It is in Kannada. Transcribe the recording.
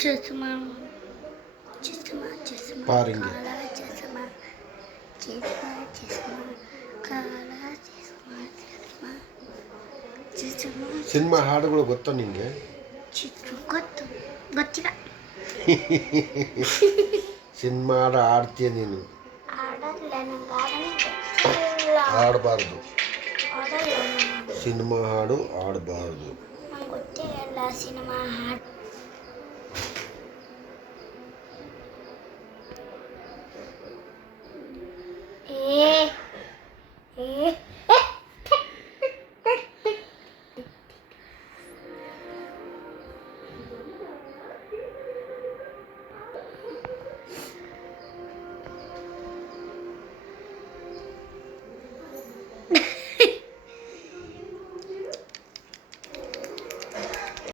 ಚಸ್ಮಾ ಚಸ್ಮಾ ಚಸ್ಮಾ ಪಾರಿಂಗೆ ಕಾಲ ಚಸ್ಮಾ ಚಸ್ಮಾ ಚಸ್ಮಾ ಕಾಲ ಚಸ್ಮಾ ಚಸ್ಮಾ ಚಸ್ಮಾ ಸಿನಿಮಾ ಹಾಡುಗಳು ಗೊತ್ತಾ ನಿಂಗೆ? ಗೊತ್ತಿಲ್ಲ. ಸಿನಿಮಾ ಹಾಡು ಹಾಡ್ತೀಯ ನೀನು? ಆಡಲ್ಲ, ನಂಗೆ ಆಡೋಣ ಗೊತ್ತಿಲ್ಲ. ಹಾಡಬಾರ್ದು, ಆಡಲ್ಲ ಸಿನಿಮಾ ಹಾಡು ಹಾಡಬಾರ್ದು. ನಂಗೆ ಗೊತ್ತೇ ಇಲ್ಲ ಸಿನಿಮಾ ಹಾಡು.